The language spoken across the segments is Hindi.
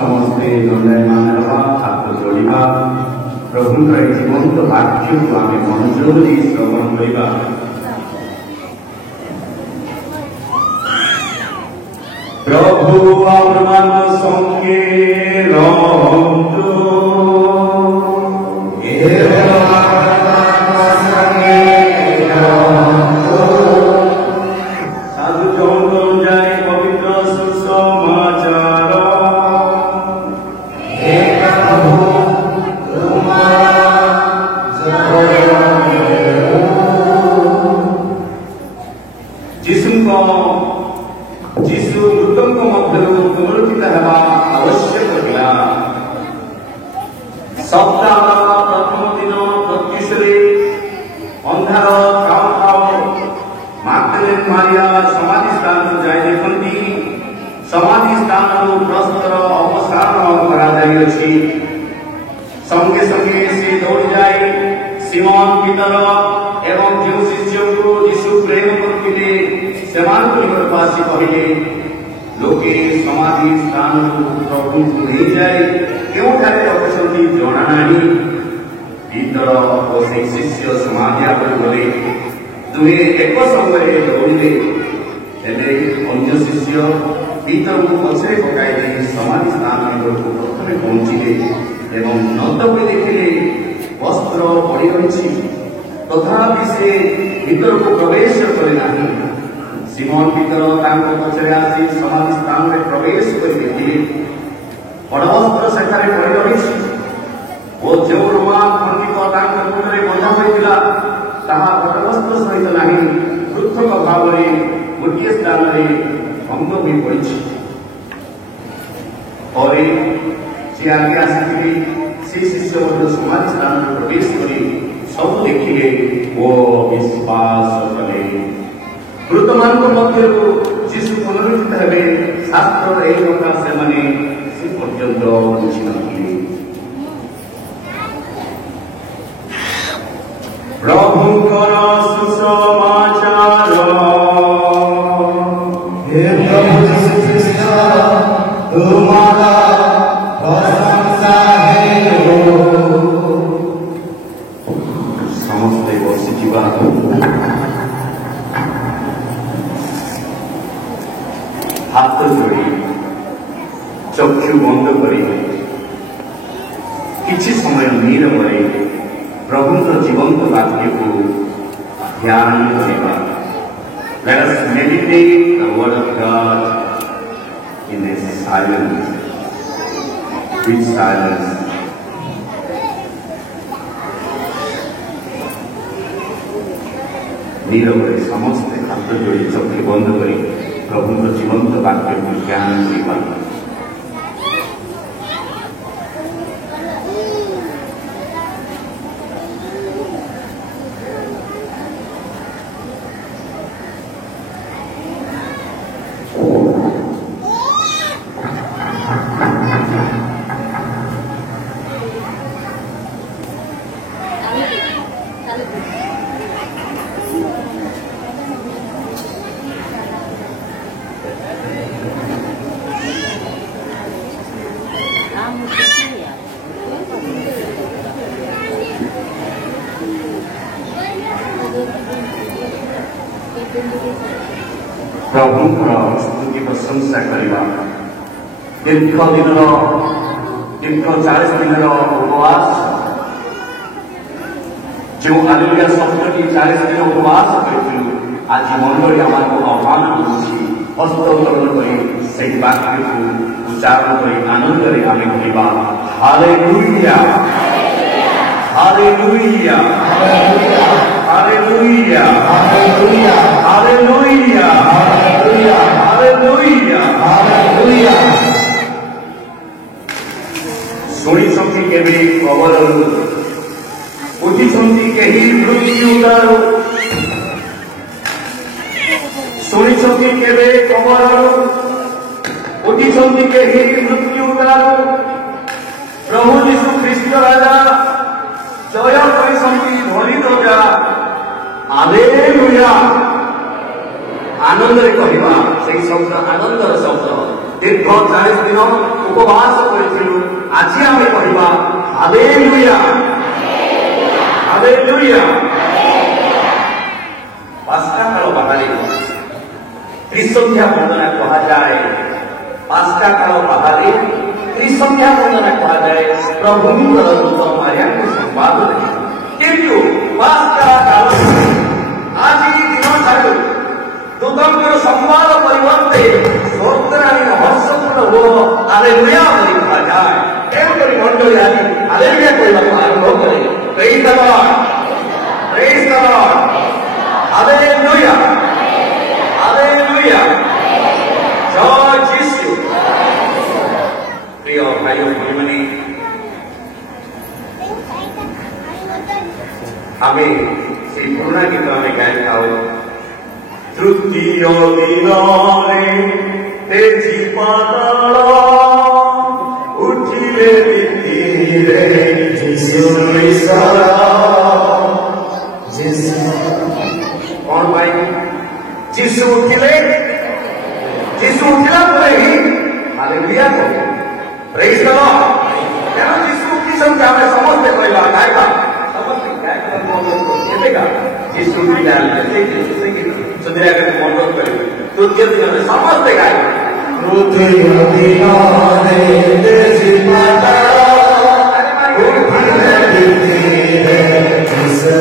ସମସ୍ତେ ଦଣ୍ଡାୟମାନ ହେବା, ହାତ ଯୋଡ଼ିବା, ପ୍ରଭୁଙ୍କର ଏହି ଜୀବନ୍ତ ବାକ୍ୟକୁ ଆମେ ମନୋଯୋଗ ଦେଇ ଶ୍ରବଣ କରିବା। ପ୍ରଭୁ ଆପଣମାନଙ୍କ ସଙ୍ଗେ ରହନ୍ତୁ। ସାଧୁ ଜଣଙ୍କ ଅନୁଯାୟୀ ପବିତ୍ର ସୁସମାଚାର। ଯୀଶୁ ମୃତଙ୍କ ମଧ୍ୟରୁ ପୁନରୁତ୍ଥିତ ହେବା ଆବଶ୍ୟକ ଥିଲା। ସପ୍ତାହର ପ୍ରଥମ ଦିନ ପ୍ରତ୍ୟୁଷରେ ଅନ୍ଧାର ଥାଉ ଥାଉ ମାଗ୍ଦଲେନ ମାରିଆ ସମାଧି ସ୍ଥାନକୁ ଯାଇ ଦେଖନ୍ତି ସମାଧି ସ୍ଥାନରୁ ପ୍ରସ୍ତର ଅପସାରଣ କରାଯାଇଅଛି। ସଙ୍ଗେ ସଙ୍ଗେ ସେ ଦୌଡ଼ି ଯାଇ ସିମୋନ ପିତର ଏବଂ ଯେଉଁ ଶିଷ୍ୟଙ୍କୁ ଯୀଶୁ ପ୍ରେମ କରୁଥିଲେ ସେମାନଙ୍କ ନିକଟକୁ ଆସି କହିଲେ, ଲୋକେ ସମାଧି ସ୍ଥାନକୁ ପ୍ରଭୁଙ୍କୁ ନେଇଯାଇ କେଉଁଠାରେ ରଖିଛନ୍ତି ଜଣା ନାହିଁ। ପିତର ଓ ସେହି ଶିଷ୍ୟ ସମାଧି ଆଗରେ ଗଲେ। ଦୁହେଁ ଏକ ସମୟରେ ଦୌଡ଼ିଲେ। ହେଲେ ଅନ୍ୟ ଶିଷ୍ୟ ପିତରଙ୍କୁ ପଛରେ ପକାଇ ଦେଇ ସମାଧି ସ୍ଥାନ ନିକଟକୁ ପ୍ରଥମେ ପହଞ୍ଚିଲେ ଏବଂ ନତ ହୋଇ ଦେଖିଲେ ବସ୍ତ୍ର ପଡ଼ି ରହିଛି। ତଥାପି ସେ ଭିତରକୁ ପ୍ରବେଶ କଲେ ନାହିଁ। ସିମୋନ ପିତର ତାଙ୍କ ପଛରେ ଆସି ସମାଧି ସ୍ଥାନରେ ପ୍ରବେଶ କରି ଦେଖିଲେ ବଡ଼ବସ୍ତ୍ର ସେଠାରେ ପଡ଼ି ରହିଛି ଓ ଯେଉଁ ରୁମାଲ ଖଣ୍ଡିକ ତାଙ୍କ ମୁଣ୍ଡରେ ବନ୍ଧା ହୋଇଥିଲା ତାହା ବଡ଼ବସ୍ତ୍ର ସହିତ ନାହିଁ, ପୃଥକ ଭାବରେ ଗୋଟିଏ ସ୍ଥାନରେ ଭଙ୍ଗ ହୋଇ ପଡ଼ିଛି। ପରେ ସେ ଆଗେ ଆସିଥିଲେ। ସେ ଶିଷ୍ୟ ମଧ୍ୟ ସମାଧି ସ୍ଥାନରେ ପ୍ରବେଶ କରି ସବୁ ଦେଖିଲେ ଓ ବିଶ୍ୱାସ କଲେ। ମୃତମାନଙ୍କ ମଧ୍ୟରୁ ଯୀଶୁ ପୁନରୁତ୍ଥିତ ହେବେ ଶାସ୍ତ୍ରର ଏହି କଥା ସେମାନେ ସେ ପର୍ଯ୍ୟନ୍ତ ବୁଝିନଥିଲେ। ପ୍ରଭୁଙ୍କର ସୁସମାଚାର। ହେ ପ୍ରଭୁ ଯୀଶୁ ଖ୍ରୀଷ୍ଟ, ତୁମର ପ୍ରଶଂସା ହେଉ। ସମସ୍ତେ ବସିଯିବା। ହାତ ଯୋଡ଼ି ଚକ୍ଷୁ ବନ୍ଦ କରି କିଛି ସମୟ ନିରବରେ ପ୍ରଭୁଙ୍କ ଜୀବନ୍ତ ବାକ୍ୟକୁ ଧ୍ୟାନ କରିବା। Let us meditate the word of God in a silence, with silence. नीरवे समस्ते हाथ जोड़ी चक्षु बंद कर प्रभु जीवंत वाक्य को ज्ञान करवा। प्रभुंकर स्तुति प्रशंसा करवा। दीर्घ 40 दिन उपवास जो हालेलुया शब्द की 40 दिन उपवास करूँ आज मंडली आम आह्वान करुँच हस्तोत्तोलन कर वाक्य को उच्चारण कर आनंद आम कहवा hallelujah hallelujah hallelujah hallelujah hallelujah hallelujah hallelujah. शुणी केवे खबर उठी कहीं मृत्युदारू शुणी केवे खबर उठी कहीं मृत्युदारू प्रभु यीशु ख्रीष्ट राजा जय कर धनी रजा हालेलुया। आनंद कहवा से शब्द आनंदर शब्द दीर्घ 40 दिन उपवास कर आज आम कहवा हालेलुया हालेलुया। पास्का काल बाहर त्रिसंध्या वंदना कह जाए। पास्का काल बाहर त्रिसंध्या वंदना कह जाए। प्रभु दूत मारिया संवाद किंतु पास्का काल आज दिन ठारू दूतर संवाद परिवर्ते स्वर्गराणी हर्षपूर्ण हो हालेलुया कह जाए। तेणुक मंडली आज हालेलुया कहवा आरंभ करे। Praise the Lord praise the Lord hallelujah hallelujah जय जीसु। प्रिय भाई भौणी आमे से पुराना गीत आमे गाई था। तृतीय दिन तेजी पाताल उठिले भित्तिरे जीसु कौन भाई जीसु उठिले। जीसु उठिला परे ही हालेलुया कहे। Praise the Lord. तेणु जीसु उठिछन्ति आमे समस्ते कहवा गाइबा समस्ते गाइबा जीसु उठिला सुंदरिया के मंडल करे। तृतीय दिन समस्ते गाइबा तृतीय दिन तेजी पाताल उठिले भित्तिरे जीसु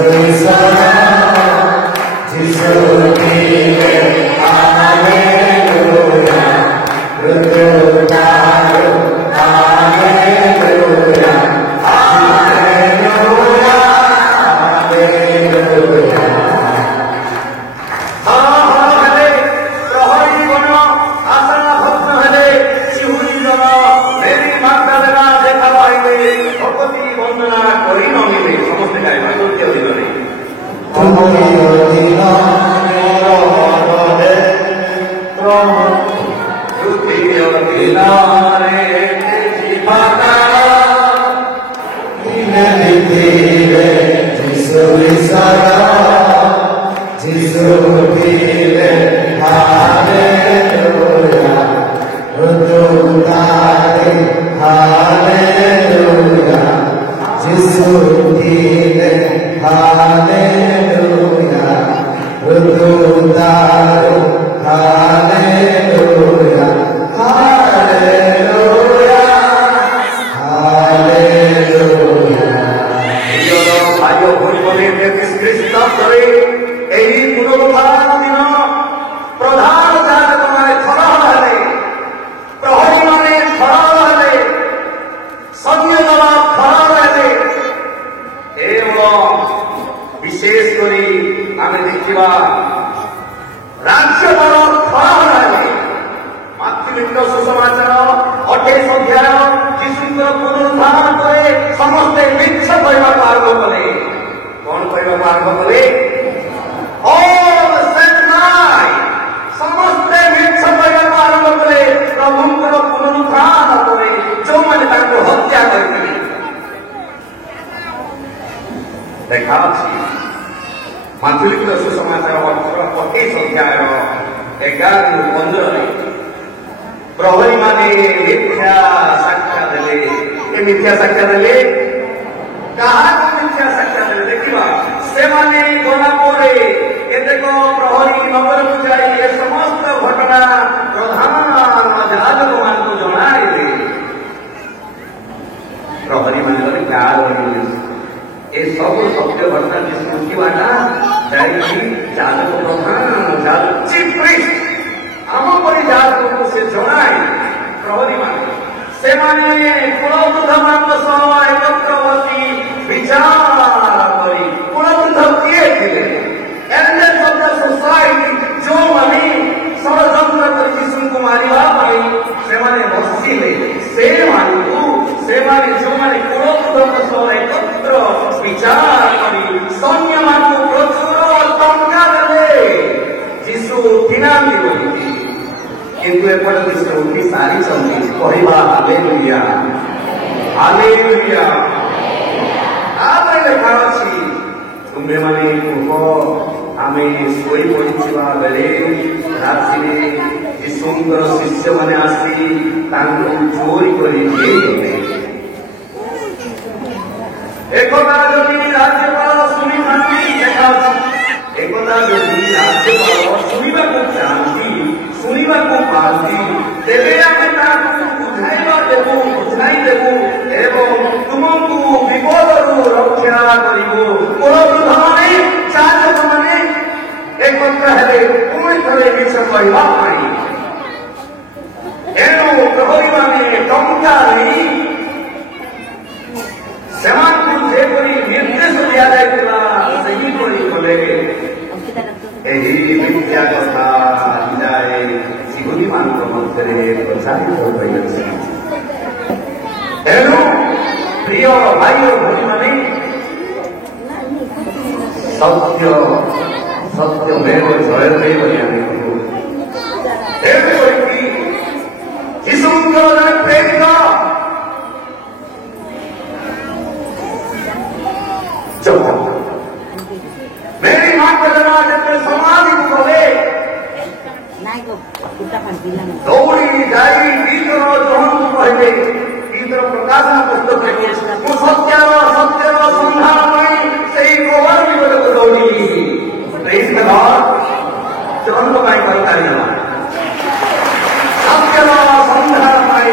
प्रहरी माने मिथ्या साक्ष्य देले। ए मिथ्या साक्ष्य देले कहा मिथ्या साक्ष्य देले देखिबा से माने गला परे एतेको प्रहरी नगर को जाई ए समस्त घटना प्रधान जाजक मान को जणाइले। प्रहरी माने बोले क्या होई ए सब सत्य घटना जे सुनकीवाटा जाई जाजक प्रधान जाजक चीफ प्रीस्ट आम परी जाजक को से जणाई। प्रहरी माने से माने कुलवृद्ध मान सह एकत्र बसी विचार करी कुलवृद्ध किए थे एल्डर्स ऑफ द सोसाइटी जो माने षड़यंत्र कर यीशु को मारिबा पाई से माने बसिले से माने जो माने कुलवृद्ध सह एकत्र विचार करी सैन्य मान को प्रचुर टंका देले यीशु दिनांत बोलती किंतु एपटे दृष्टि उठी सारी कहवा हालेलुया हालेलुया। लेखा अच्छी तुम्हें माने कह आम शोई पड़ा बेले राति यीशुंकर शिष्य मैंने आसी चोरी कर एकता जदि राज्यपाल शुणी था देखा एकता जदि राज्यपाल शुणा चाहती शुणा पाती तेरे बुझाइवा देवु बुझाई देवु एवं तुमको विपद रक्षा करू पुरोहित माने चाचक माने एकत्र हेले पुणी थे विष कहवा एणु प्रहरी माने टंका नहीं सेपरी निर्देश दिया जाए मिथ्या कथा जाए शिवनी मान मध्य प्रचारित हो प्रिय भाई और भौणी माने सत्य सत्य मेव जयते प्रेरित मेरी मां के लगा जब समाधि खोले दौड़ी जाई गीतर जोहन कहले गीतर प्रकाशन पुस्तक को सत्यर संधान में सही गोवर विवरण को दौड़ी प्रेस गॉड चरण को काय करता है सत्यर संधान में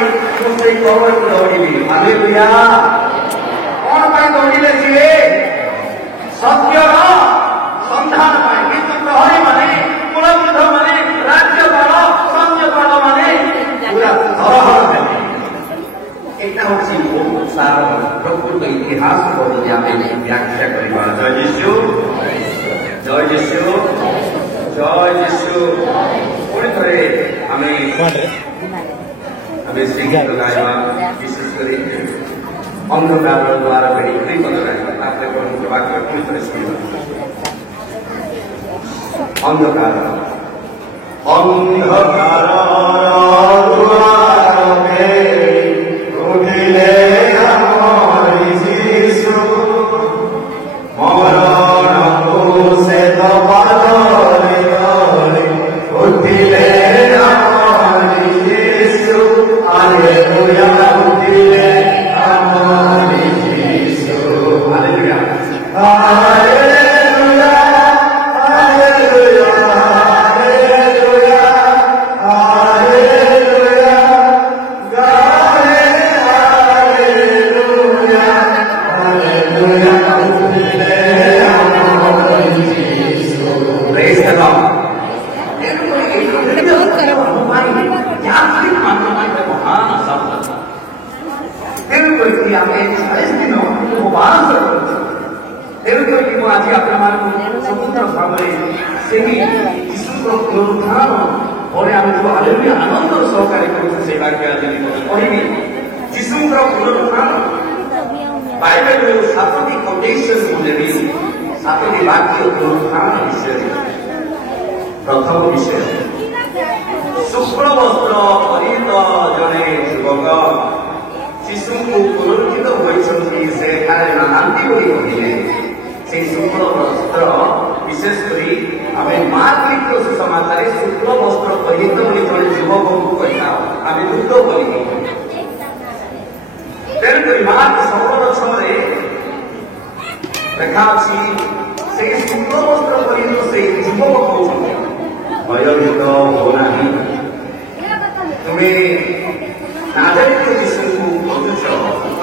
सही गोवर को दौड़ी हालेलुया कौन पाई दौड़ी ले छिए सत्य संधान पाए किंतु प्रहरी माने कुलबुद्ध माने राज्यपाल संजपाल माने पूरा धरहर एक बहुत सारा प्रकृत इतिहास को आम व्याख्या करवा जय जीशु जय जीशु जय जीशु पुणी थे आम श्रीगीत गाइबा विशेषकर अंधकार द्वारा बेड़ी पद गाइबा वाक्य पुणी थे शुणा अंधकार अंधकार प्रथम विषय शुक्ल वस्त्र परिहित जड़े युवक शिशु को पुनरुत्थित होती से नहांती कहले से शुक्ल वस्त्र विशेषकर आम मातृत्व सुसमाचार शुक्ल वस्त्र परिहित जड़े युवक को कहता आम दुग्ध करी तेणुक मार्क 16:6 रेखा अच्छी से शुक्ल वस्त्र परिहित से युवक कहते भयभीत हो नहीं तुम्हें नाजरिक जीशु को खोजुच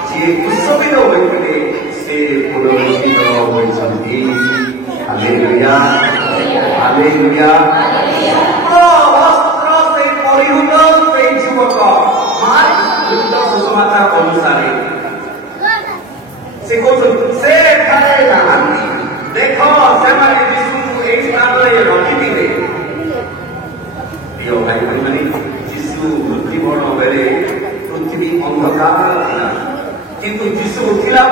जी उत्सवित होते से पुनरुत्थित होती हालेलुया हालेलुया वस्त्र से परिहित से युवक मार्क सुसमाचार अनुसार से से खाए नहांती देखो से जीशु एक स्थान रखी प्रिय भाई भाई जीशु मृत्युवरण बेले पृथ्वी अंधकार था किंतु जीशु उठिला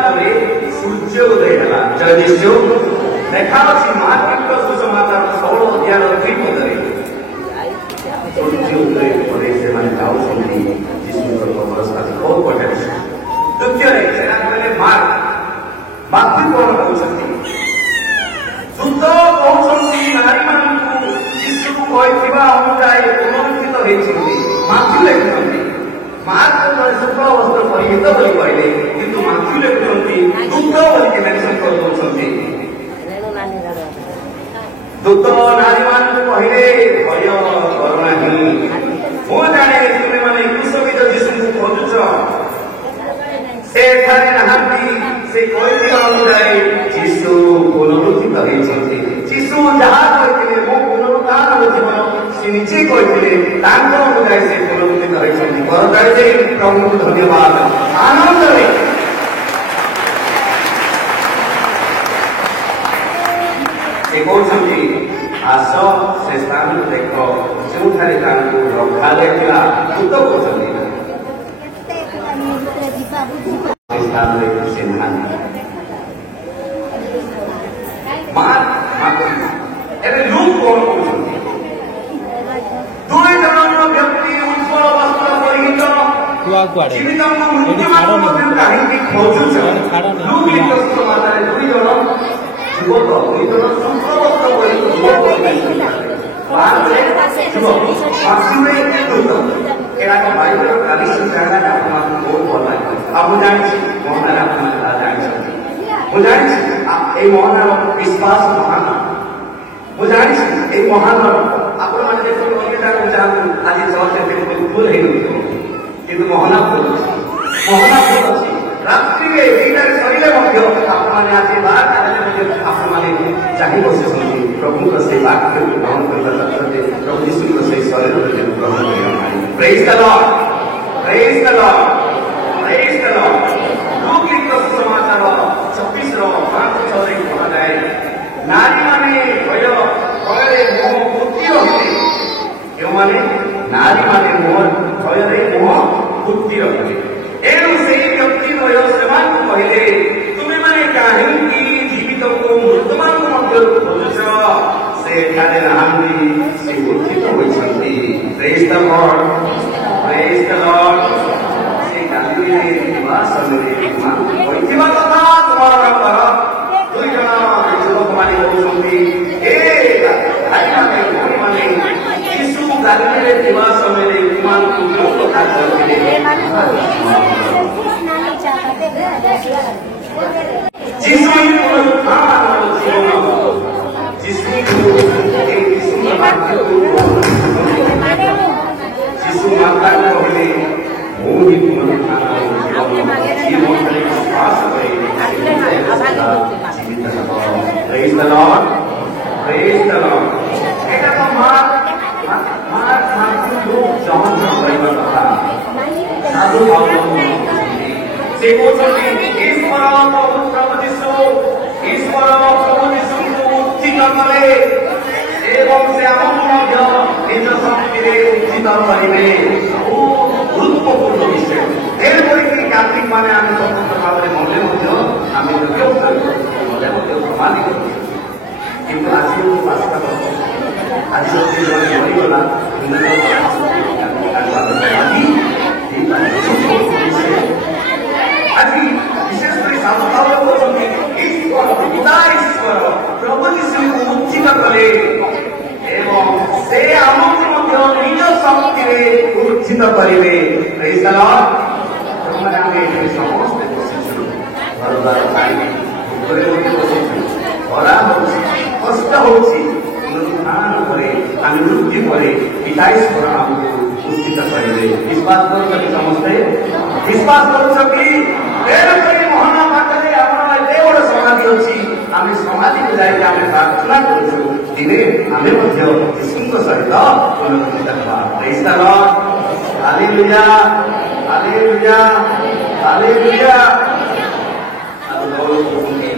सूर्य उदय है जय जीशु देखा मार्क सुसमाचार 16 अध्याय 2 पदे सूर्य उदय पर से जाऊँगी जीशु खबर साथी बहुत बढ़िया द्वितीय मार्क मातृवरण कहते दूत कहते नारी मान शिशु को अनुजाए पुनरुत्थित होती माथ्यू लिखुंट मार्क शुक्ल वस्त्र परिहित कहले किंतु माथ्यू लिखुंट दूत दूत नारी मान कहले भय करुणा मु जाने तुम मैंने कुशमित जीशु को खोजुच से नहांती से कहती अनुसार जीशु पुनरुत्थित होती जीशु जहाँ कहते मो पुनरुत्थान जीवन से निजे कहते अनुसार से पुनरुत्थित होती करताड़े प्रभु को धन्यवाद आनंद से कहते आस से स्थान को देख जो रखा जाता दूत कहते व्यक्ति उज्ज्वल वस्त्र परिहित जीवित कहीं खोजुच दुई जन युवक दुई जन शुक्ल वस्त्र परिहित विश्वास महान मुझे महान आपण मैंने आज चर्चा फुल कि मोहना फुल अच्छी रात्रि सर आज बाहर चाहे बस प्रभु से वाक्य ग्रहण करते प्रभु यीशु से शरीर ग्रहण करने praise the Lord praise the Lord praise the Lord look लिखित सुसमाचार 26:5-6 कहा जाए नारी माने भय भय मोह बुद्धि रखते क्यों माने नारी माने मोह भय मोह बुद्धि रखते एणु से व्यक्ति भय सेमान कहले तुम्हें माने कहीं जीवित को मृतमान को खोजुच से नहांती से उत्थित होती praise the Lord praise the Lord से कांदिले समय कहथिबा कथा तुम्हारा दुई जन युवक माने कहउछंती ए भाई माने यीशु कांदिले थिबा समय मान को कथा करथिले जीशु पुनरुत्थान जीवन जीशु माता कहले मोहि पुनरुत्थान जीवन विश्वास praise the Lord praise the Lord एटा तो मार जहां परिवार कथा साधु से ईश्वर प्रभु यीशु उत्थित कले एवं से निज शक्ति उत्थित करेंगे गुरुत्वपूर्ण विषय तेणुक कार्तिक मैंने आम स्वतंत्र भाव में मने आम प्रमाणित कि आज मरीगला आज विशेष ईश्वर प्रभु यीशु उत्थित कले एवं से आमको निज शक्ति उत्थित करेंगे प्रेज द लॉर्ड समस्त बसिछु घर द्वार खाई खरा कष्ट होछि पुनरुत्थान करे मृत्यु करे पिता ईश्वर आमको उत्थित करेंगे विश्वास कर समस्ते विश्वास कर मोहना पाटरे देवर समाधि अच्छी आम समाधि को जाए प्रार्थना करूँ दिने आम यीशु सहित पुनरुत्थित हेबा praise the Lord hallelujah hallelujah hallelujah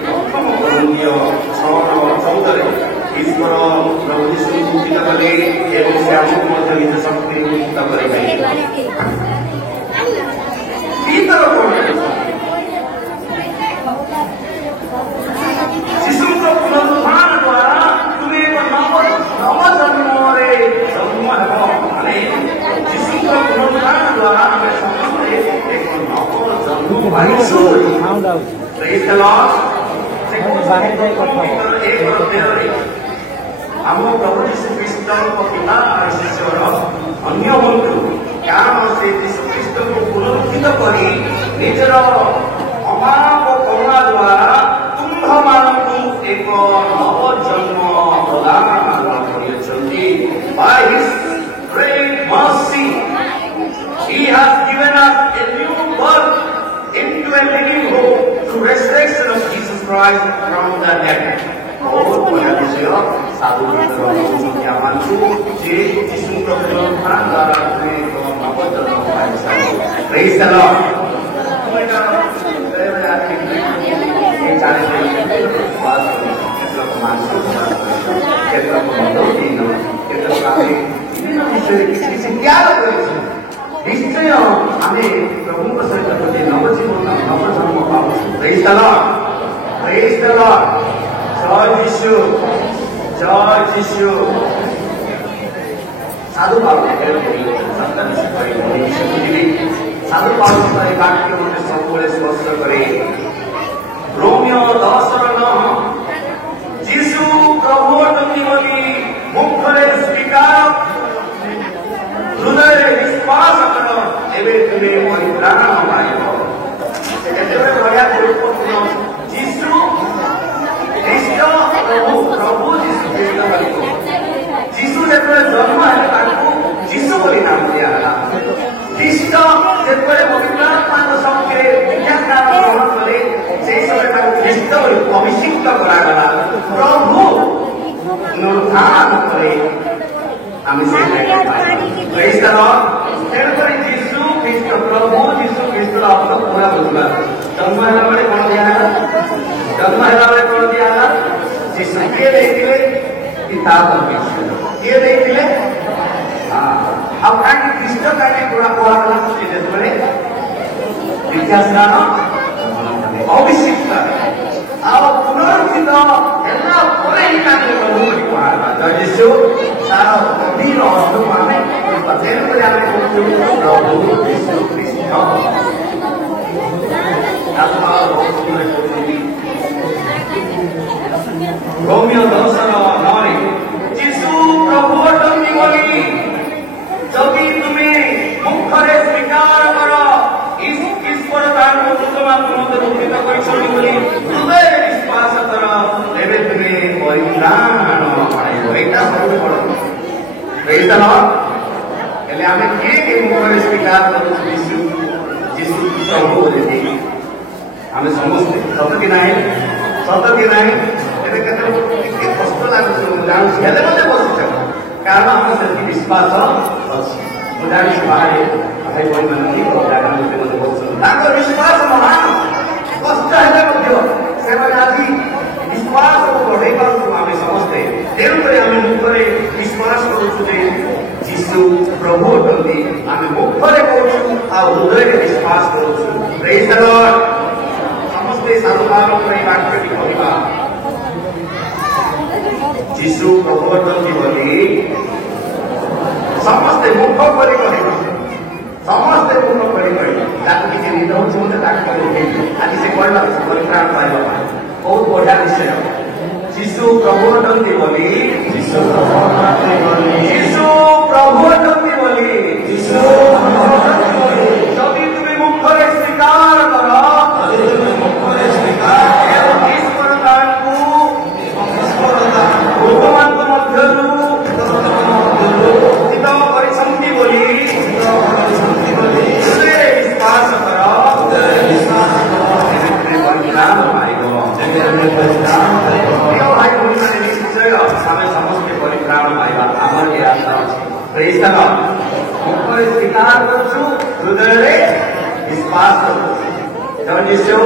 प्रथम कोरिन्थीय 6:14 ईश्वर प्रभु यीशु उत्थित कले एवं से आमको निज शक्ति उत्थित करेंगे शिशु पुनरुत्थान द्वारा तुम्हें एक नव जन्म माने शिशु पुनरुत्थान द्वारा हमें समझते एक नव जन्म पाइछु प्रेज द लॉर्ड आम प्रभु यीशु ख्रीष्ट पिता ईश्वर अन्य बंधु कारण से यीशु ख्रीष्ट को पुनरुत्थित करी निजर अमाप करुणा द्वारा तुम्भ मानकु एक नव जन्म प्रदान by His great mercy, He has given us a new birth into a living hope through resurrection of Jesus Christ from the dead. और बड़ा विषय साधु ज्ञापनku जे यीशु पुनरुत्थान द्वारा हुए नवजन्म पाइन्छ। Praise the Lord. ये जाने विश्वास क्षेत्रको मान्छे क्षेत्रको मन्दौतीन क्षेत्रको हामी विभिन्न विषय किसी ज्ञान गरेछौँ। निश्चय हामी प्रभुको सहित नवजीवन नवजन्म पाउँछौँ। Praise the Lord. Praise the Lord. जय यीशु, जय यीशु। साधु पावल साधु पावल वाक्य सबुले स्पष्ट करे। रोमियो 10:9 यीशु प्रभु अटंती बोली मुखरे स्वीकार हृदय विश्वास कर एबे तुमे परित्राण पाइब। केतेबे भया गुरुत्वपूर्ण यीशु ख्रीष्ट प्रभु यीशु ख्रीष्ट यीशु जेतबे जन्म है ताकू यीशु बोली नाम दिया ख्रीष्ट जेतबे पवित्र आत्मा संगे विज्ञान ग्रहण करे से समय ताकू ख्रीष्ट बोली अभिषिक्त करागला। प्रभु पुनरुत्थान करे आमी से प्रेज द लॉर्ड। तेणुकरी यीशु ख्रीष्ट प्रभु यीशु ख्रीष्ट अर्थ पूरा बुझला। जन्म है बड़े कौन दिया जन्म है बड़े कौन दिया यीशु के देखिले किताब में ये देखिले अब काहे ख्रीष्ट काहे पूरा पूरा वाला से जेतबे विद्यास्नान अभिषिक्त अब पुनरुत्थित एला परे ही काहे प्रभु को कुहाला। जय यीशु तार गभीर अर्थ माने पतेन को जाने को प्रभु यीशु ख्रीष्ट आत्मा रोमियो 10:9 यीशु प्रभु अटंती बोली जदि तुमे मुखरे स्वीकार कर ईश्वर दान को तुममान मध्य मुक्तित करिछनी बोली हृदय विश्वास कर एबे तुमे परित्राण पाइब। एटा सबसे बड़ प्रेज द लॉर्ड। एले आमे के मुखरे स्वीकार करू यीशु यीशु प्रभु बोली आमे समस्त सत कि नाही कष्ट लागुଛି हेले मते बसिछ कारण हम से विश्वास अछि। मुझे बाहर भाई भाई माननी जागा मते मते बसिछ ताको विश्वास महान कष्ट हेले मते सेवा आदि विश्वास को बढ़ाई पाछु आमे समस्ते। तेणुकरी आमे मुखरे विश्वास करूछु जे यीशु प्रभु अटंती आमे मुखरे कहूछु आ हृदय विश्वास करूछु। Praise the Lord. समस्ते साधुवारों को वाक्य की कहवा यीशु प्रभु अटंती बोली समस्ते मुख करी कहवा समस्ते मुख करी कहवा ताकि किसी निद होछि मते ताकि आज से कहला परित्राण पाइबा बहुत बड़ा विषय। यीशु प्रभु अटंती बोली यीशु प्रभु अटंती बोली यीशु प्रभु अटंती बोली यीशु जदि तुमे मुखरे स्वीकार कर स्वीकार करूँ हृदय विश्वास करूँ। जय यीशु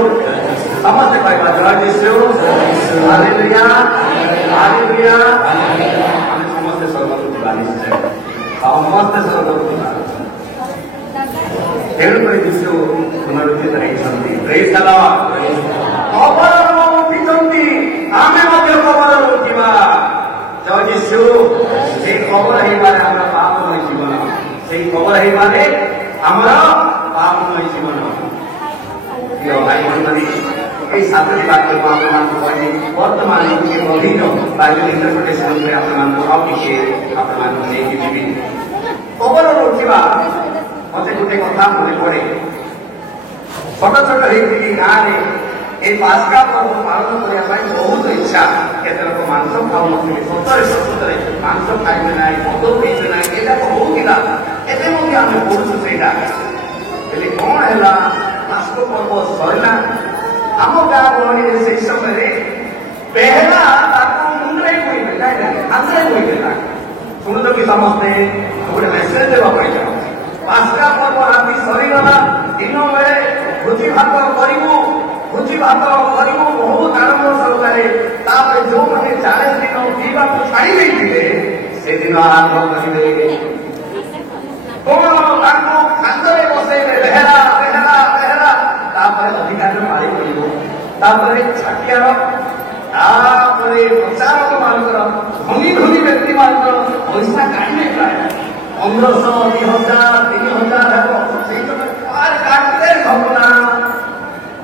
समस्त कहवा जय यीशु हालेलुया हालेलुया। आमे समस्त स्वर्गକୁ ଯିବା ନିଶ୍ଚୟ ସମସ୍ତେ ସ୍वर्ଗକୁ ଯିବା। ତେଣୁକରି ଯୀଶୁ ପୁନରୁତ୍ଥିତ ହେଇଛନ୍ତି। ପ୍ରେଜ ଦ ଲର୍ଡ। କବରରୁ ଉଠିଛନ୍ତି ଆମେ ମଧ୍ୟ କବରରୁ ଉଠିବା। ଜୟ ଯୀଶୁ। ସେ କବର ହେଇବାରେ ଆମର ପାପମୟ ଜୀବନ से खबर है माने हमारा पापमय जीवन प्रिय भाई बहन ये सातटी वाक्य को आप मान को पढ़े वर्तमान के गभीर बाइबल इंटरप्रिटेशन में आप मान को अब के आप मान को लेके जीवी खबर उठिबा मते गुटे कथा मने पड़े छोट छोट हेकि गारे ये पास्का पर्व पालन करने बहुत इच्छा केत लोक मांस खाऊ नी सतरे सतरे मांस खाइबे ना मद पीबे ना ये होता एते आम पढ़ुଛୁ ସେଇଟା हेले कौन है पास्क पर्व सरला आम गाँ गहली से समय पहला मुंडे बोईबे हाथ बोईबे शुणु कि समस्ते गोटे मेसेज देवाई पास्का पर्व राति सरीगला दिन बेले भोजी भात करूँ भोजी भात करूँ बहुत आरंभ सहकारे जो मैंने 40 दिन पीवा छाड़ी देते से दिन आरंभ करेंगे कौन खांदे बसैबे बेहरा बेहरा बेहरा अधिकार मारी पड़े छाटियार प्रचारक मानकर धनी धनी व्यक्ति मानकर पैसा काटे प्राय 1500 2000 3000 काटते घटना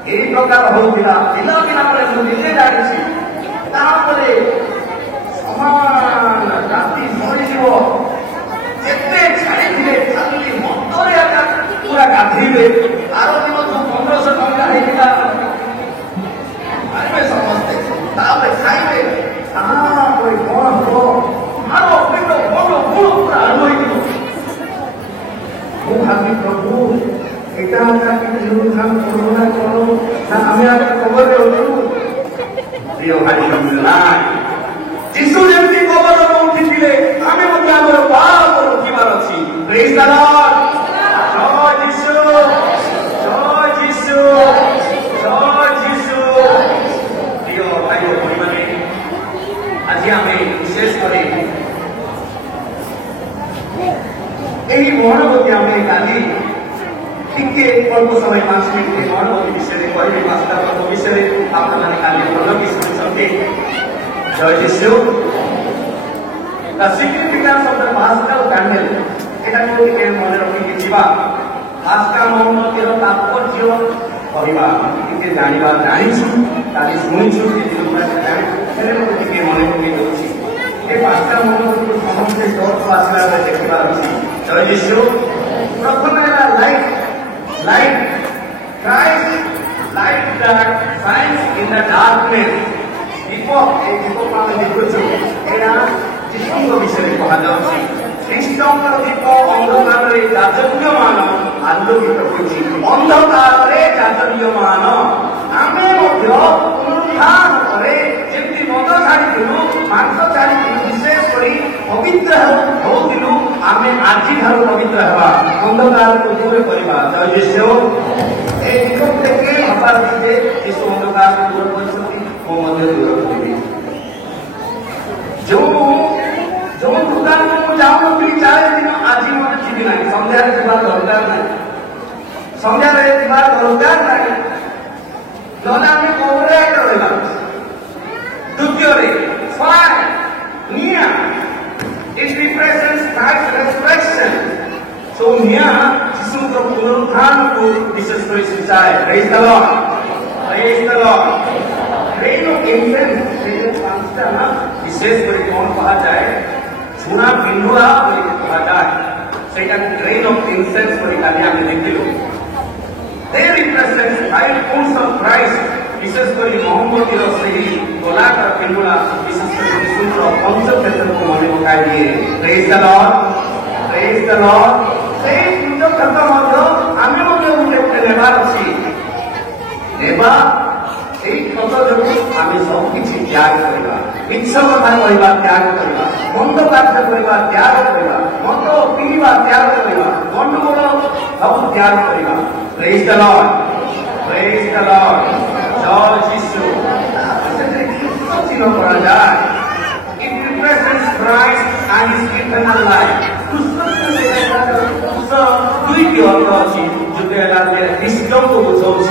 यही प्रकार होता पिला पिला मुझे जानी समान जाति सरीज जिते छाड़ी खाली मतरे पूरा गाधे आर दिन जो 1500 टंका होता खाइबे समस्ते खाइबे कौन हम मारो पेट बड़ बड़ पूरा आरंभ हो भावी प्रभु यहाँ कोरोना करो खबर प्रिय भाई मिलना जीशु जमी कबर उठी आम पाप रोकबार अच्छी प्रेज द लॉर्ड जय जीशु जय जीशु जय जीशु प्रिय भाई भाई आज आम विशेष कर महानवती आम काली टिके अल्प समय 5 मिनट महानवती विषय कह पास्का पर्व विषय आपने काली भल कि शुणी जय Jishu significance of the paschal candle यहाँ को मन रखिक जीवा पास्का मोमबत्तीर तात्पर्य कहवा टे जाना जाचु काली शुणुचु मन पकई दूसरी ये पास्का मोमबत्ती समस्ते चर्च आसला देखा जय जीशु प्रथम light light Christ light that shines in the darkness दीप ये दीप आम देखुचु यहाँ जीशु विषय कह ख्रीष्टर दीप अंधकार जाजन्यमान आलोकित हो अंधकार जाजन्यमान आम पुनरुत्थान जमी मद छाड़ू मांस छाड़ू विशेषकर पवित्र होलु आम आज पवित्र हवा अंधकार को दूर करवा जय जीशु ये हबार जीशु अंधकार को दूर कर दूर करी जो जो दुकान को जाऊँ 40 दिन आज मत जीवी ना सन्ध्या दरकार ना सन्ध्या दरकार ना ना आम कौरे रहा द्वितीय फायर निया it represents Christ resurrection so निया जीशु का पुनरुत्थान को विशेष कर सूचाए praise the Lord grain of incense पांचटा ना विशेष कर कौन कहा जाए छुणा पिंडुआ कहा जाए रेन ऑफ इंसेंस आम देखिलु दे रिप्रेजेंट्स 5 pounds of Christ विशेष कर मोहम्मती से गोलाकार पिंडुआ विशेष कर यीशु पंच क्षेत्र को मन पकाई दिए प्रेज द लॉर्ड से पिंड क्षेत्र आम गोटे नेबार अच्छी नेबा खत जो आम सबकि त्याग करवा मिछ कथा कहवा त्याग करवा मंद कार्य करवा त्याग करवा मद पीवा त्याग करवा गंडगोल सब त्याग करवा प्रेज द लॉर्ड जय जीशु चिन्ह पड़ा जाए it represents Christ and his eternal life दुईटी अर्थ अच्छी जो ख्रीष्ट को बुझाऊँ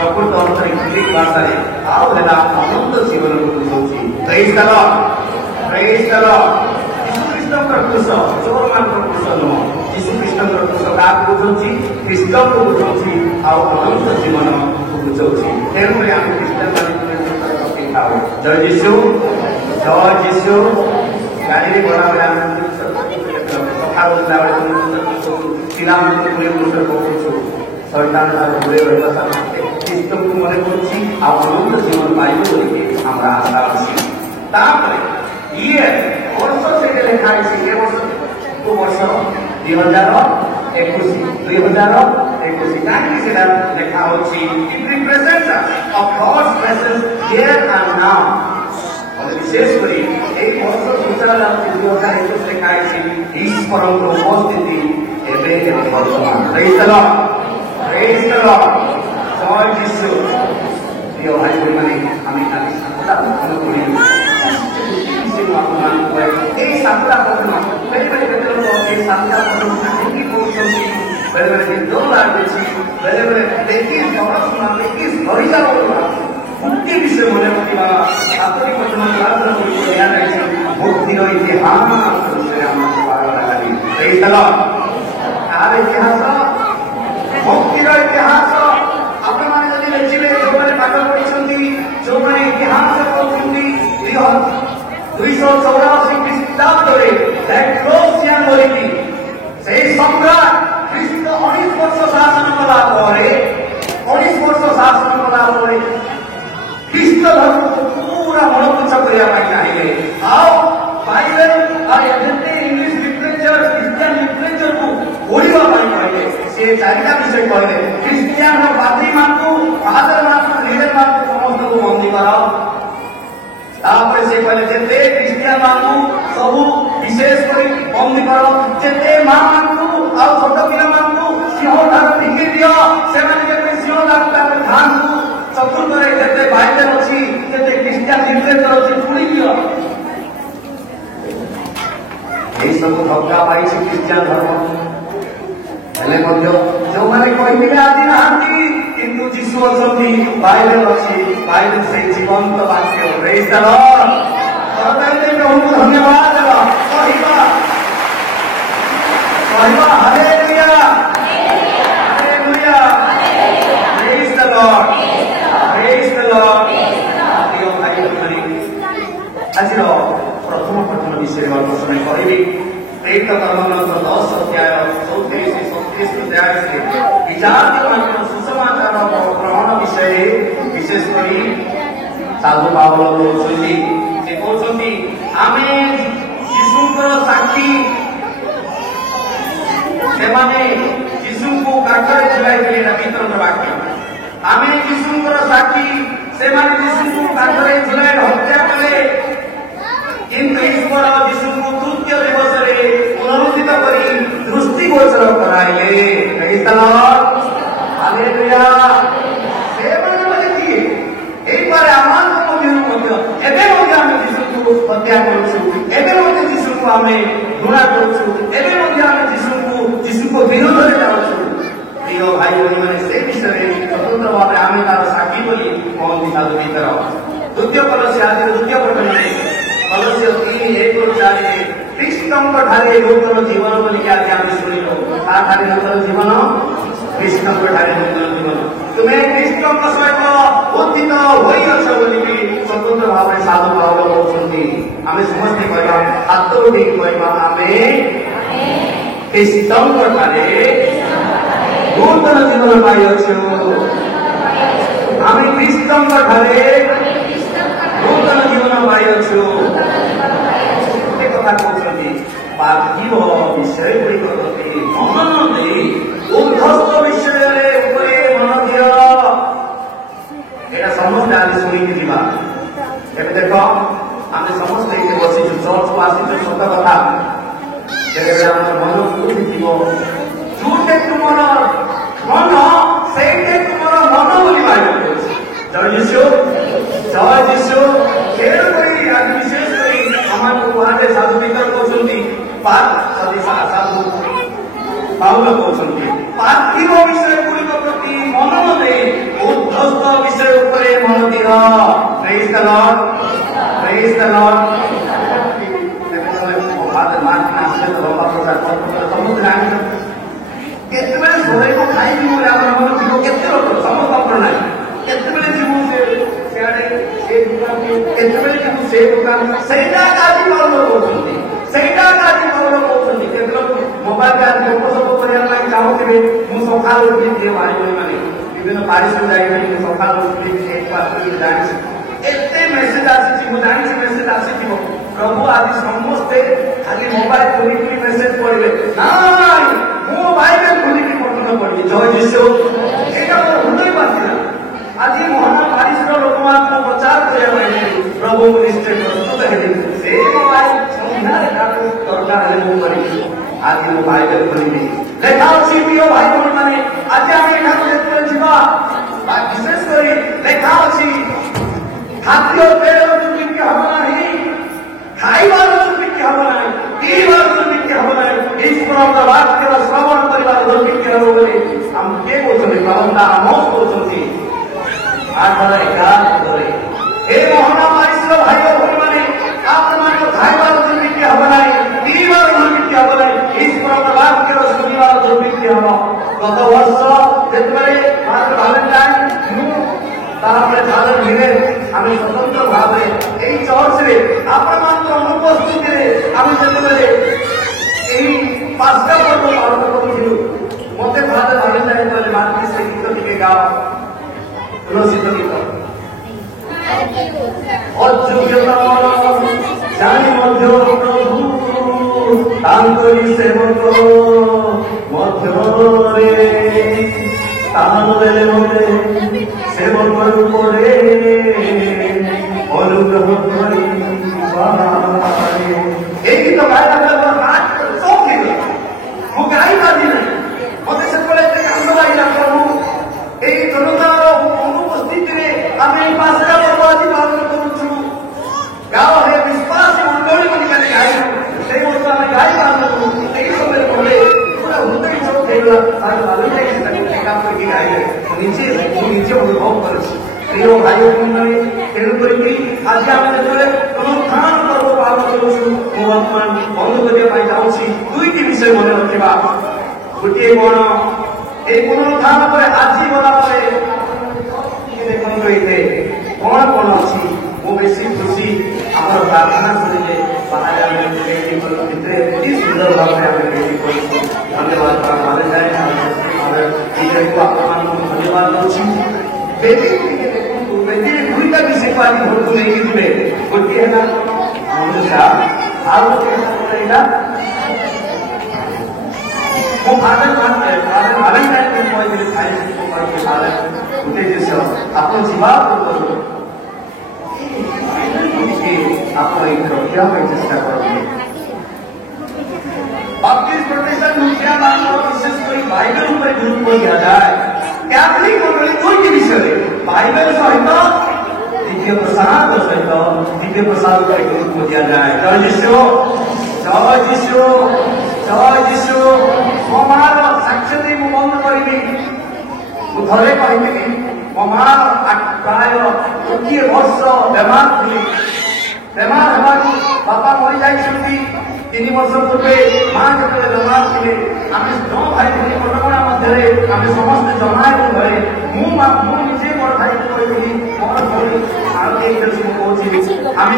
प्रकृत अर्थ ग्रीक भाषा अनंत जीवन को बुझाऊँ प्रेज द लॉर्ड यीशु ख्रीष्ट क्रूस चोर मान क्रूस नुह यीशु ख्रीष्ट क्रूस क्या बुझाऊँ ख्रीष्ट को बुझाऊँ अनंत जीवन को बुझाऊँ तेणुक आम ख्रीष्टान मान जय जीशु गाड़ी बड़ा बड़ा सफा पिला पुरुष कहूँ शैतान दूरे रहा ख्रीष्ट को मन कर अनंत जीवन पाइब बोलिए हमारा आशा अच्छी ये वर्ष से लिखा है वर्ष को वर्ष 2021 कहीं लिखा विशेषकर वर्ष सूचना लागे 2021 लिखा है ईश्वर उपस्थिति वर्तमान जय जीशु प्रिय भाई मैंने आम सातटा प्रश्न बेले सातटा प्रश्न कहीं बेले निदो लगुच बेले देखिए गणना देखिए सहीजा मुक्ति विषय मन रखा सातटी प्रश्न मुक्तिर इतिहास तार इतिहास मुक्तिर इतिहास आपण मैंने लिखे जो मैंने पाठ पढ़ी जो मैंने इतिहास कहते 284 ख्रीष्टाब्दे सम्राट ख्रीष्ट 19 वर्ष शासन कला 19 वर्ष शासन कला ख्रीष्ट धर्म को पूरा मनोपुच्छ करने चाहिए Bible English literature Christian literature को ओढ़ा कहले से चारिटा विषय कहले क्रिश्चियन पाद्री मान फादर मान लीडर मान समस्त को बंदी कर से कहले जिते क्रिश्चियन मान सब विशेष कर बंदी कर जिते माँ मान छोट पिला मान सिंह ठार टिके दियो से सिंह ठार ध्यान चतुर्थ जिते बाइबल अच्छी जिते क्रिश्चियन लिटरेचर अच्छी पुणी दियो यही सब धक्का पाई क्रिश्चियन धर्म जो मैंने कही आदि नहांती किंतु जीशु अच्छा बाइबल अच्छी बाइबल से जीवंत वाक्य प्रेज द लॉर्ड धन्यवाद hallelujah hallelujah praise the Lord प्रिय भाई आज प्रथम प्रथम विषय आलोचना करी प्रेरित कर्मग्रंथ 10 अध्याय 34 अध्याय से विचार सुसमाचार ग्रहण विषय विशेषकर साधु पावल कहते आमे शिशुंकर साक्षी से शिशु को काठरे झुलाई पवित्र वाक्य आमे शिशुंकर साक्षी से शिशु को काठरे झुलाई हत्या कले किंतु ईश्वर जीशु को तृतीय दिवस पुनरुत्थित करी दृष्टिगोचर कराइले प्रेज द लॉर्ड हालेलुया से माने किए एक बार आमान को एबे हम जीशु को हत्या करूछु एबे जीशु को हमें घृणा करूछु एबे हम जीशु को विरोध रे जाउछु प्रिय भाई बहन से विषय स्वतंत्र भाव आम तार साक्षी बोली कहती साधु भीतर द्वितीय कलसिया द्वितीय प्रकरण कलसिय 3:1-4 ख्रीष्टंक ठारे नूतन जीवन बोली आज आम शुणिलो ठारे नूतन जीवन ख्रीष्टंक ठारे नूतन जीवन तुम्हें ख्रीष्टंक सहित उत्थित होई अछ बोली स्वतंत्र भाव साधु पावल कहते आम समस्ते कहवा हाथ उठे कहवा आम ख्रीष्टंक ठारे नूतन जीवन पाई अछु आम ख्रीष्टंक ठारे नूतन जीवन पाई अछु कथा कहते पार्थिव विषय गुड़िक प्रति मन दे उद्धस्त विषय मन दिय यहाँ समस्त आज शुणिकी जा देख आम समस्त ये बसी चर्च को आसी सत कथा मन कोठी जोटे तुम मन से तुम मन बोली बाइबल जय जीशु खेल करी आज विशेष करी हमारे वहां साधु भीतर कहते साधु पावल कहते पार्थिव विषय गुड़िक प्रति मन दे उद्धस्त विषय उपरे मन दिय प्रेज द लॉर्ड केतबेले सोरे को खाई बोले मन केते समस्त ना केतबेले जीवन से दुकान सहीटा काजी पावल कहते मोबाइल सब करने चाहूँ मुझे सकाल उठली प्रिय भाई भाई माने विभिन्न पारिश में जाइए सकाल उठली एक बार जानी एते मेसेज आसी मु जानी मेसेज आसी प्रभु आज समस्ते खाली मोबाइल खोलिकी मेसेज पढ़े नाई मो बाइबल खोलिकी पठन पढ़ी जय जीशु एटा मोर हृदय बासिला आज महान पारिश लोक मान प्रचार करने प्रभु निश्चय प्रस्तुत है से मोबाइल संध्यारे काटू दरकार है मु करी आज मो बाइबल खोलिकी लेखा अछि प्रिय भाई बहन माने आज आमे एठा जेते जीवा विशेष करी लेखा अछि खाद्य पेय दुर्भिक्ष हब नाही खाइबार दुर्भिक्ष हब नाही पीबार दुर्भिक्ष हब नाही ईश्वरर वाक्यर श्रवण करिबार दुर्भिक्ष हब बोली हम के बोलछे बाबा हम बोलछे आठर 11 करे हे मोहना माइश्र भाई बहन माने आपन को खाइबार दुर्भिक्ष हब नाही पीबार दुर्भिक्ष हब नाही ईश्वरर वाक्यर सुनिबार दुर्भिक्ष हब गत वर्ष जेतबे मार्च वैलेंटाइन तारपरे फादर मिले आमे स्वतंत्र भावे एई चर्च रे आपण मात्र अनुपस्थित रे आमे जेतबे एई पांचटा पर्व पालन करूछु मते फादर वैलेंटाइन बोले मार्च से गीत के गाओ रोसित गीत अजुग्यता जानि मध्य प्रभु तांकरी सेवक मध्य रे तान देले मते सेवक रूपरे अनुग्रह करी बारे एई तो गायला करबो नाच सोखी मु गाइबा दिने मते से पले ते अंगवाइला करू एई जनतार अनुपस्थित रे आमे पासरा बर्बादी पालन करूछु गाव हे विश्वास मंडली मनि गाई सेई वर्ष आमे गाइबा करू एई समय पले पूरा हृदय चोक देला आर वाले के काम करके गाइले नीचे अनुभव कर प्रिय भाई बहन तेणु करी आज आम जो पुनरुत्थान पर्व पालन करूँ बर्तमान बंद करने जाऊँगी दुईटी विषय मन रखा गोटे कौन ये पुनरुत्थान पर आज गला देखते कौन कौन अच्छी मो बेसी खुशी आम प्रार्थना शुणिले बाहर भितर सुंदर भाव में धन्यवाद धन्यवाद बेदी दुईटा विषय को आज घर को लेकिन जिले गोटे है मनुष्य आउ गोटे मो फादर वैलेंटाइन दिन गोटे जिस आप जीवा आप रखा चेष्टा करेंगे बाप्टिस्ट प्रोटेस्टेंट मुखिया विशेषकर बाइबल पर गुरुत्व दिया जाए कैथोलिक मंडली दुईटी विषय बाइबल सहित द्वितीय प्रसाद सहित द्वितीय प्रसाद पर गुरुत्व दिया जाए जय जीशु जय जीशु जय जीशु मो मार साक्ष्य दे मु बंद करी घरे कही मो माँ प्राय 20 वर्ष बेमार थी बेमार होगा बापा मरी जाती 3 वर्ष पूर्वे माँ जो बेमार थे आम जो भाई थे कटका मध्य आम समस्त जमाए घरे मुझे मोर भाई को कही मोर भरी कहूँ आम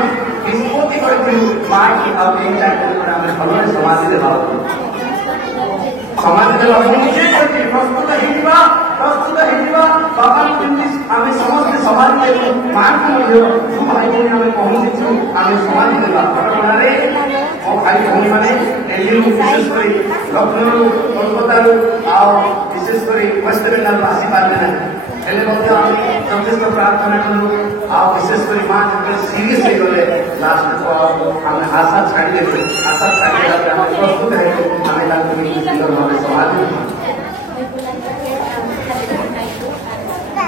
निष्पत्ति करूँ माँ की भल समाधि देवा समाधि देवा मुझे प्रस्तुत बाबा आम समस्त समाधि देव माँ को जो भाई भाई आम पहुंचीचु आम समाधि देवा कटका मो भाई भाई मैंने विशेषकर लखनऊ कोलकाता विशेषकर वेस्ट बेंगल आसी पारे ना यथेष्ट प्रार्थना कलु विशेषकर माँ जो सीरीयस हो गले लास्ट को आम आशा छाड़ी आशा छाड़ी प्रस्तुत है आम सुंदर भाव समाधि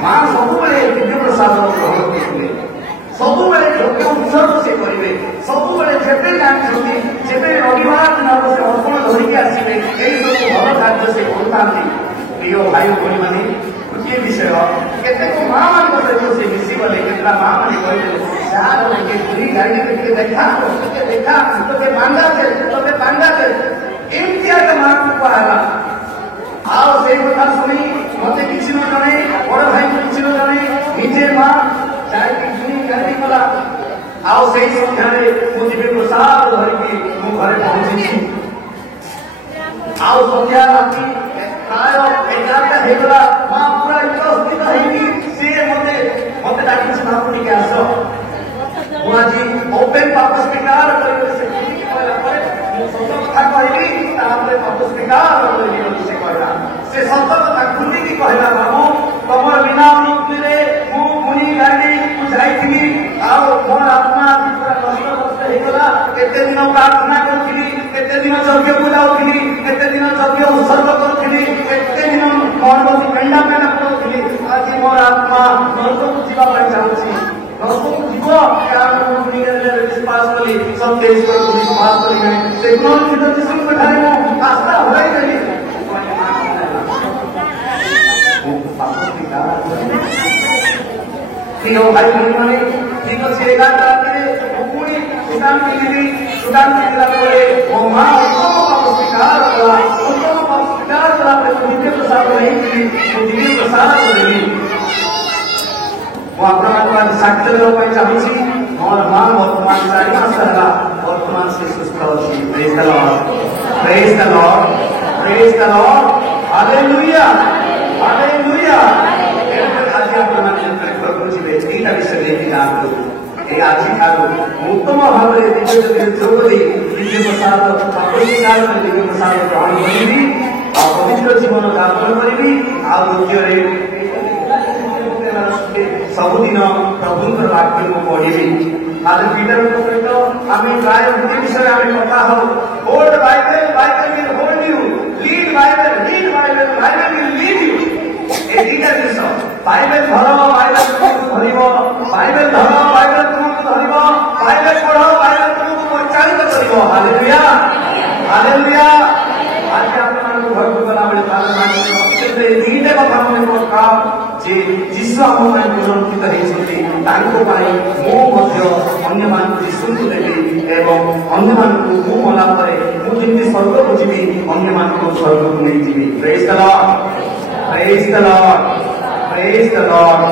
माँ सब दिव्य प्रसाद ग्रहण करेंगे सब यज्ञ उत्सव से करेंगे सब जेबे जानते जेबे रविवार दिन से अर्पण धरिकी आसवे यही सब भल कार्य से करता प्रिय भाई भाई मैंने गोटे विषय केतेक माँ मान सहित से मिसीगले केतला माँ मैंने कहते पूरी गाड़ी में देखा देखा ते बांधा थे एमती माँ को कहला से कथा शुणी मत कि न जड़े बड़ भाई को कि न जड़े निजे माँ चाहे गाड़ी गला से संध्यारे मुझे प्रसाद धरिकी घरे पहुंची संध्या राति प्राय 11टा हेगला मां पूरा उपस्थित हेगी से मते डाकी महाप्रभु के आस आज ओपन पाप स्वीकार करे से कहला पर सत कथा कहली तापर पाप स्वीकार करली से कहला से सत कथा खुली की कहला बाबू तमर बिना मुक्ति रे मु मुनि लागी बुझाइथिनी आ मोर आत्मा पूरा कष्ट हेगला केते दिन प्रार्थना करथिनी केते दिन यज्ञ पूजाउथिनी केते दिन यज्ञ उत्सर्ग करथिनी केते दिन मोरबती पेंडा पेंडा करथिनी आज मोर आत्मा नरक जीवा पर जाउछि नरक जीव कारण मुनि रे विश्वास करी सब देश पर विश्वास करी गए टेक्नोलॉजी तो जिसको पठाए वो आस्था होई गई प्रिय भाई बहनों ठीक अच्छे 11टा रातिरे पुणी सुदान किला परे वो मां उत्तम स्वीकार कला दिव्य प्रसाद नहीं दिव्य प्रसाद रही वो आपन साक्ष्य देवा चाहूँगी मोर मां वर्तमान 4 मास है वर्तमान से सुस्थ अच्छी praise the Lord praise the Lord praise the Lord hallelujah hallelujah आज आपण प्रकृति एटा विषय लेकिन आपको ए आज उत्तम भाव में दिव्य द्रौपदी दिव्य प्रसाद काल में दिव्य प्रसाद ग्रहण करी पवित्र जीवन यापन करी द्वितीय सबुदिन प्रभुंर वाक्य को पढ़ी आज पीटर सहित आम प्राय गोटे विषय आम कथा हो hold Bible Bible will hold you lead Bible Bible will lead you ए दीटा विषय बाइबल धर बाइबल तुमको धरिब बाइबल धर बाइबल तुमको धरिब बाइबल पढ़ बाइबल तुमको परिचालित करिब हालेलुया हालेलुया आज आपण घर को गला बेले प्रार्थना से दीटा कथा मन पक्का जे जीशु हम पुनरुत्थित होती मो अन्य मान जीशु को देवी एवं अन्य मान मु मला मुझे स्वर्ग को जी अन्य मान स्वर्ग को नहीं जी praise the Lord praise the Lord praise the Lord